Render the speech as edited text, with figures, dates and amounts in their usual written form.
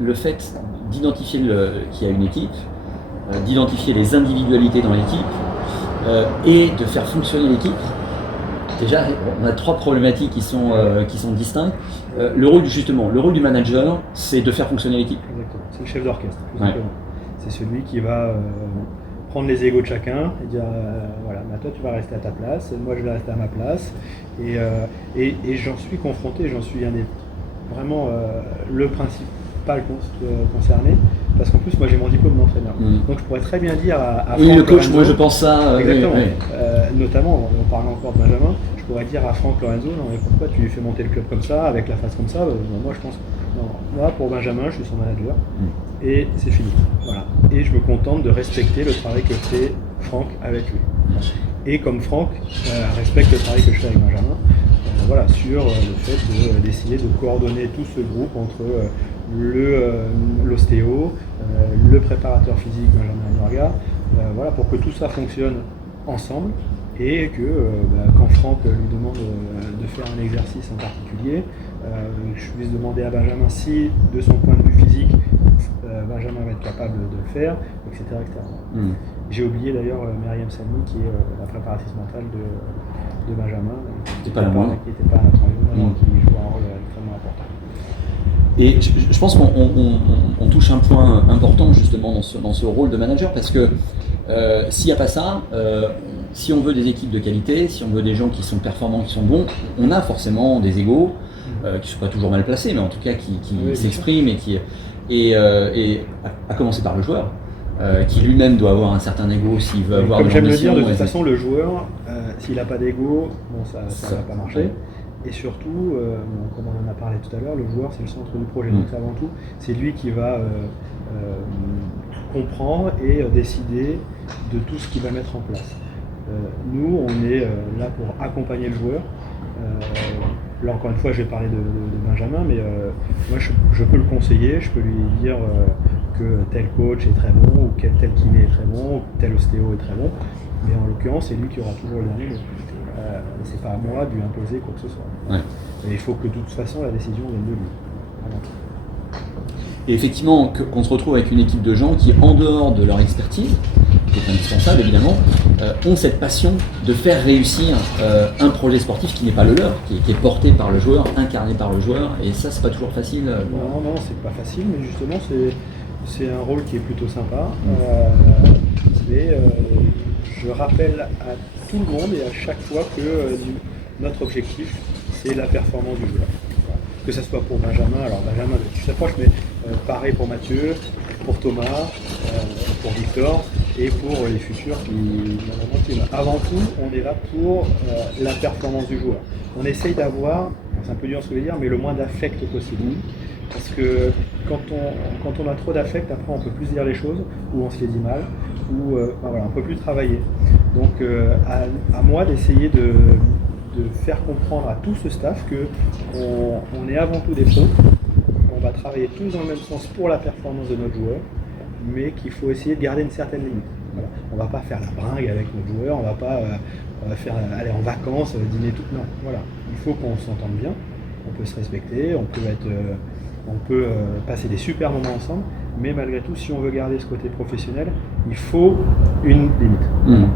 le fait d'identifier qu'il y a une équipe, d'identifier les individualités dans l'équipe et de faire fonctionner l'équipe. Déjà, on a 3 problématiques qui sont distinctes. Le rôle du manager, c'est de faire fonctionner l'équipe. Exactement, c'est le chef d'orchestre, tout Ouais. simplement. C'est celui qui va prendre les égos de chacun et dire voilà, bah, toi tu vas rester à ta place, moi je vais rester à ma place. Et j'en suis confronté, vraiment le principal concerné, parce qu'en plus moi j'ai mon diplôme d'entraîneur. Donc je pourrais très bien dire à oui, Franck le coach, Lorenzo, moi je pense ça. exactement, Oui. notamment on parle encore de Benjamin, je pourrais dire à Franck Lorenzo, non mais pourquoi tu lui fais monter le club comme ça, avec la face comme ça, moi je pense non, moi pour Benjamin je suis son manager et c'est fini. Voilà. Et je me contente de respecter le travail que fait Franck avec lui. Et comme Franck respecte le travail que je fais avec Benjamin, voilà, sur le fait d'essayer de coordonner tout ce groupe entre l'ostéo, le préparateur physique Benjamin Norga, voilà, pour que tout ça fonctionne ensemble et que quand Franck lui demande de faire un exercice en particulier, je puisse demander à Benjamin si, de son point de vue physique, Benjamin va être capable de le faire, etc. J'ai oublié d'ailleurs Myriam Salmi, qui est la préparatrice mentale de Benjamin, qui n'était pas à notre environnement, qui joue un rôle extrêmement important. Et je pense qu'on touche un point important justement dans ce rôle de manager, parce que s'il n'y a pas ça, si on veut des équipes de qualité, si on veut des gens qui sont performants, qui sont bons, on a forcément des égos qui ne sont pas toujours mal placés, mais en tout cas qui s'expriment et à commencer par le joueur. Qui lui-même doit avoir un certain ego s'il veut avoir comme de j'aime le l'ambition. dire, de toute façon, le joueur, s'il n'a pas d'ego, bon, ça ne va pas marcher. Ouais. Et surtout, comme on en a parlé tout à l'heure, le joueur, c'est le centre du projet. Donc avant tout, c'est lui qui va comprendre et décider de tout ce qu'il va mettre en place. Nous, on est là pour accompagner le joueur. Là, encore une fois, je vais parler de Benjamin, mais moi, je peux le conseiller, je peux lui dire que tel coach est très bon, ou tel kiné est très bon, ou tel ostéo est très bon. Mais en l'occurrence, c'est lui qui aura toujours le dernier mot. C'est pas à moi de lui imposer quoi que ce soit. Ouais. Et il faut que de toute façon, la décision vienne de lui. Voilà. Et effectivement, qu'on se retrouve avec une équipe de gens qui, en dehors de leur expertise, qui est indispensable évidemment, ont cette passion de faire réussir un projet sportif qui n'est pas le leur, qui est porté par le joueur, incarné par le joueur, et ça c'est pas toujours facile. Non, c'est pas facile, mais justement c'est un rôle qui est plutôt sympa. Mais je rappelle à tout le monde et à chaque fois que notre objectif c'est la performance du joueur. Voilà. Que ce soit pour Benjamin, alors Benjamin tu t'approches, mais pareil pour Mathieu, pour Thomas, pour Victor et pour les futurs qui avant tout, on est là pour la performance du joueur. On essaye d'avoir, c'est un peu dur ce que je veux dire, mais le moins d'affect possible. Parce que quand on a trop d'affect, après on peut plus dire les choses, ou on se les dit mal, ou voilà, on peut plus travailler. Donc à moi d'essayer de faire comprendre à tout ce staff qu'on est avant tout des pros, on va travailler tous dans le même sens pour la performance de notre joueur, mais qu'il faut essayer de garder une certaine limite. Voilà. On ne va pas faire la bringue avec notre joueur, on ne va pas faire aller en vacances, dîner tout. Non, voilà. Il faut qu'on s'entende bien, on peut se respecter, on peut passer des super moments ensemble, mais malgré tout, si on veut garder ce côté professionnel, il faut une limite.